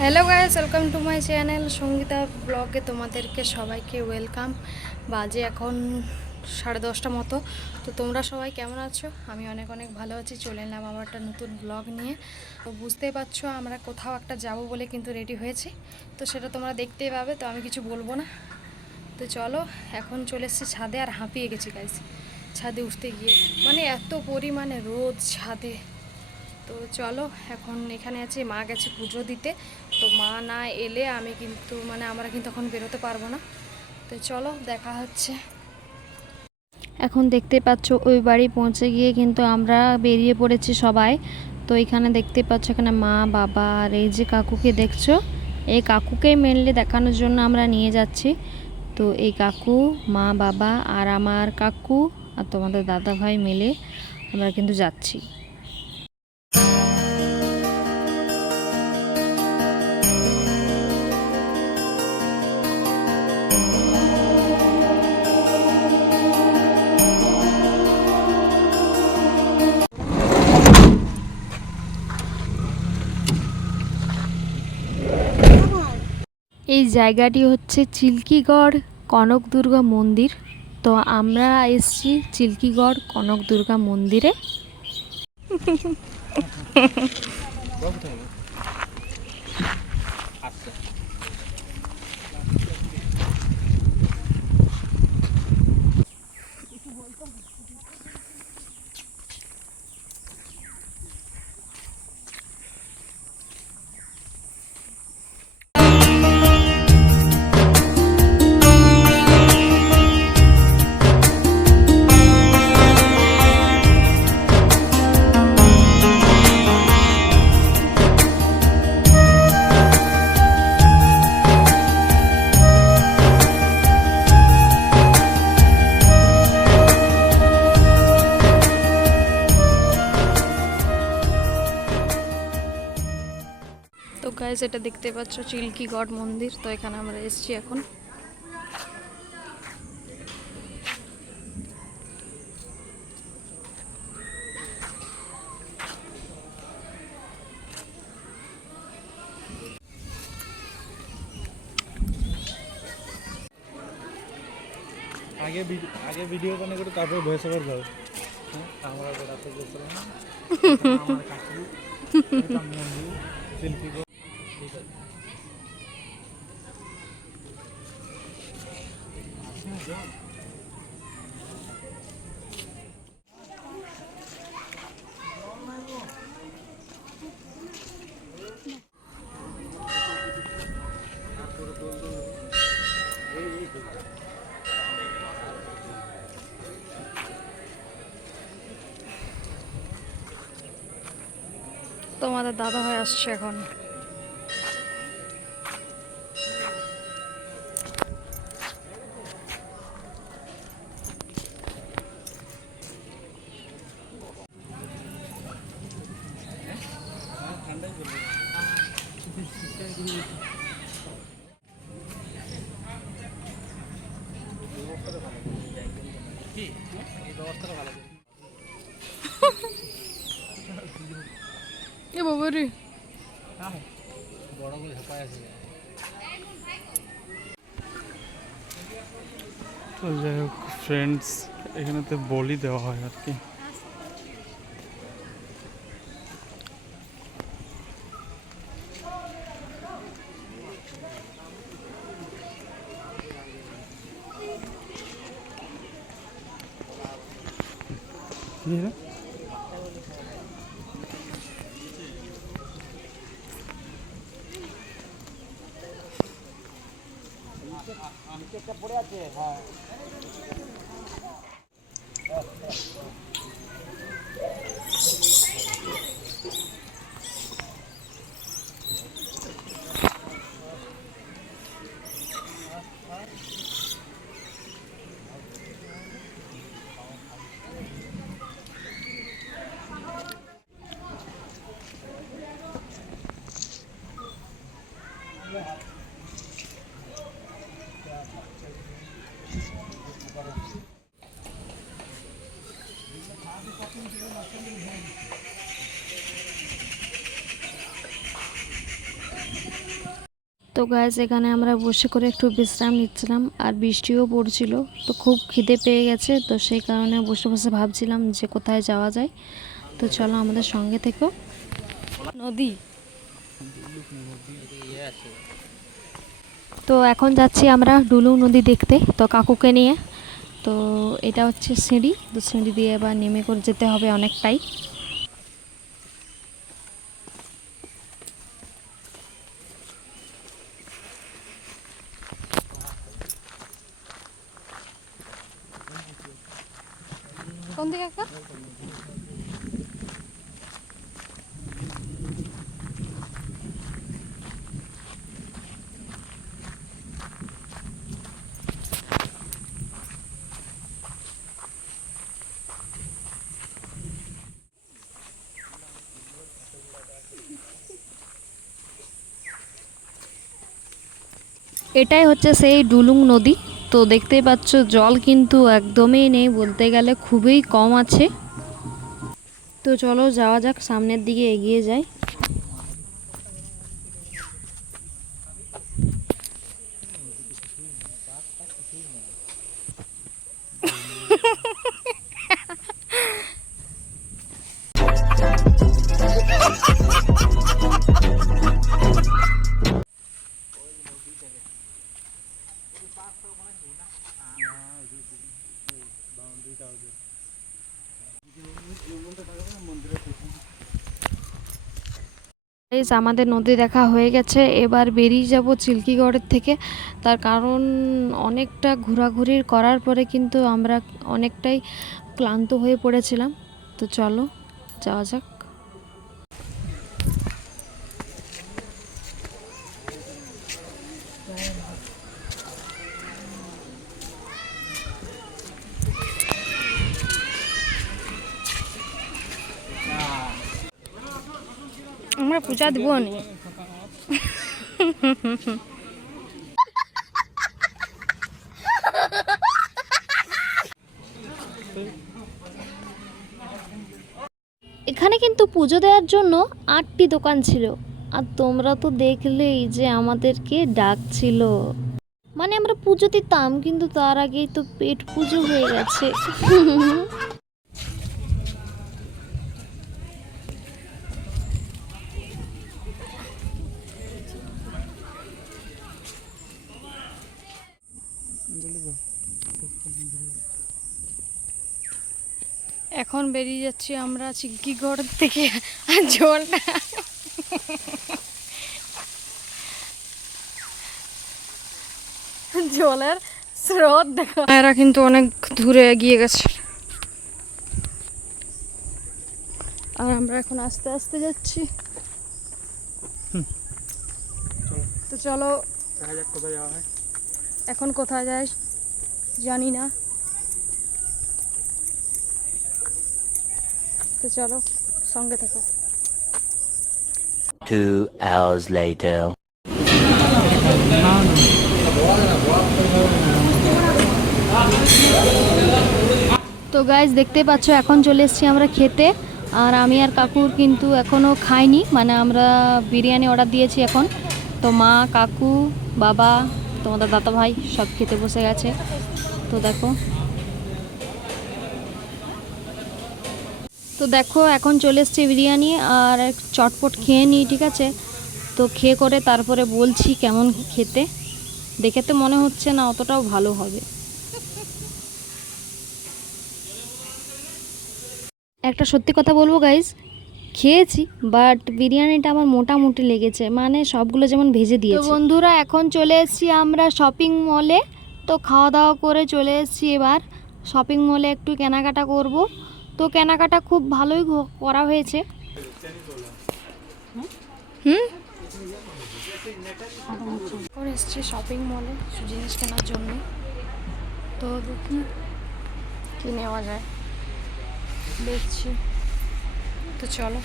Hello guys, welcome to my channel Sangeeta ব্লগে তোমাদেরকে সবাইকে ওয়েলকাম। বাজে এখন 10:30 মতো। তো তোমরা সবাই কেমন আছো? আমি অনেক অনেক ভালো আছি। চলে এলাম আমার একটা নতুন ব্লগ নিয়ে। তো বুঝতেই পারছো আমরা কোথাও একটা যাব বলে কিন্তু রেডি হয়েছি। তো সেটা তোমরা দেখতেই পাবে, তো আমি কিছু বলবো না। তো চলো, এখন চলে এসেছি ছাদে আর হাঁপিয়ে গেছি গাইস ছাদে উঠতে গিয়ে। মানে এত পরিমাণে রোদ ছাদে। তো চলো, এখন এখানে আছি, মা গেছে পুজো দিতে। তো মা না এলে আমরা কিন্তু এখন বেরোতে পারবো না। তো চলো, দেখা হচ্ছে। এখন দেখতে পাচ্ছ ওই বাড়ি পৌঁছে গিয়ে কিন্তু আমরা বেরিয়ে পড়েছি সবাই। তো এখানে দেখতে পাচ্ছ, এখানে মা বাবা আর এই যে কাকুকে দেখছো, এই কাকুকেই মেনলি দেখানোর জন্য আমরা নিয়ে যাচ্ছি। তো এই কাকু, মা বাবা আর আমার কাকু আর তোমাদের দাদা ভাই মিলে আমরা কিন্তু যাচ্ছি। এই জায়গাটি হচ্ছে চিল্কিগড় কনক দুর্গা মন্দির। তো আমরা এসছি চিল্কিগড় কনক দুর্গা মন্দিরে। তো গাইস, এটা দেখতে পাচ্ছ চিল্কিগড় মন্দির। তো এখানে আমরা এসেছি এখন। আগে ভিডিও বানিয়ে করে তারপরে ভয়েস ওভার দাও। আমরা বেড়াতে গেছিলাম, আমার কাকু এটা মন্দির শিল্পী ঠিক আছে। তোমাদের দাদা ভাই আসছে এখন। এ বাবা রে, বড় করে ঝাপায় আছে। তো যাই হোক ফ্রেন্ডস, এখানেতে বলি দেওয়া হয় আর কি। পড়ে আছে, হ্যাঁ। তো গাইস এখানে আমরা বসে করে একটু বিশ্রাম নিচ্ছিলাম, আর বৃষ্টিও পড়ছিল। তো খুব খিদে পেয়ে গেছে, তো সেই কারণে বসে বসে ভাবছিলাম যে কোথায় যাওয়া যায়। তো চলো আমাদের সঙ্গে থেকো। নদী, তো এখন যাচ্ছি আমরা ডুলুং নদী দেখতে, তো কাকুকে নিয়ে। তো এটা হচ্ছে সিঁড়ি, তো সিঁড়ি দিয়ে এবার নেমে করে যেতে হবে অনেকটাই। কোন দিকে একটা এটাই হচ্ছে সেই ডুলুং নদী। তো দেখতেই পাচ্ছ জল কিন্তু একদমই নেই, বলতে গেলে খুবই কম আছে। তো চলো যাওয়া যাক, সামনের দিকে এগিয়ে যাই। আমাদের নদী দেখা হয়ে গেছে, এবার বেরিয়ে যাব চিল্কিগড়ের থেকে। তার কারণ অনেকটা ঘোরাঘুরির করার পরে কিন্তু আমরা অনেকটাই ক্লান্ত হয়ে পড়েছিলাম। তো চলো যাওয়া যাক। আমরা পূজা দিব নি। এখানে কিন্তু পুজো দেওয়ার জন্য 8টি দোকান ছিল, আর তোমরা তো দেখলেই যে আমাদেরকে ডাকছিল। মানে আমরা পুজো দিতাম, কিন্তু তার আগেই তো পেট পুজো হয়ে গেছে। এখন বেরিয়ে যাচ্ছি আমরা চিল্কিগড় থেকে, আর জলটা জলের স্রোত দেখো, এরা কিন্তু অনেক দূরে এগিয়ে গেছে, আর আমরা এখন আস্তে আস্তে যাচ্ছি। তো চলো দেখা যাক কোথায় যাওয়া হয়। এখন কোথায় যাই জানি না, তো চলো সঙ্গে থাকো। 2 hours later. তো গাইজ দেখতে পাচ্ছ এখন চলে এসেছি আমরা খেতে, আর আমি আর কাকুর কিন্তু এখনও খাইনি, মানে আমরা বিরিয়ানি অর্ডার দিয়েছি এখন। তো মা, কাকু, বাবা, তোমাদের দাদা ভাই সব খেতে বসে গেছে। তো দেখো এখন চলে এসছে বিরিয়ানি, আর চটপট খেয়ে নিই, ঠিক আছে? তো খেয়ে করে তারপরে বলছি কেমন খেতে। দেখে তো মনে হচ্ছে না অতটাও ভালো হবে। একটা সত্যি কথা বলবো গাইজ, খেয়েছি বাট বিরিয়ানিটা আমার মোটামুটি লেগেছে, মানে সবগুলো যেমন ভেজে দিয়েছে। তো বন্ধুরা এখন চলে এসেছি আমরা শপিং মলে। তো খাওয়া দাওয়া করে চলে এসেছি, এবার শপিং মলে একটু কেনাকাটা করব। তো কেনাকাটা খুব ভালোই করা হয়েছে। এখন এসেছি শপিং মলে জিনিস কেনার জন্য। তো দেখি কি নেওয়া যায়, দেখছি। তো চলো।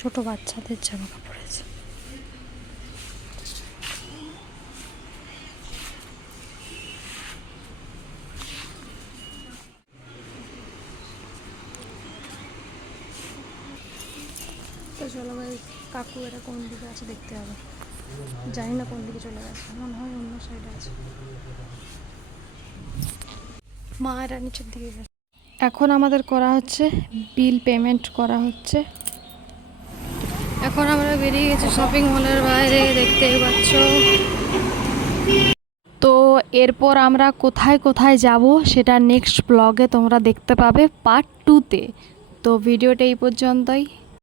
ছোট বাচ্চাদের জামা কাপড় আছে। তো চলো ভাই, কাকু এরা কোন দিকে আছে দেখতে হবে, জানি না কোন দিকে চলে গেছে, মনে হয় অন্য সাইডে আছে। মা এরা নিচের দিকে গেছে। এখন আমাদের করা হচ্ছে বিল পেমেন্ট করা হচ্ছে। এখন আমরা বেরিয়ে গেছি শপিং মলের বাইরে, দেখতেই পাচ্ছ। তো এরপর আমরা কোথায় কোথায় যাব সেটা নেক্সট ব্লগে তোমরা দেখতে পাবে পার্ট 2-তে। তো ভিডিওটা এই পর্যন্তই।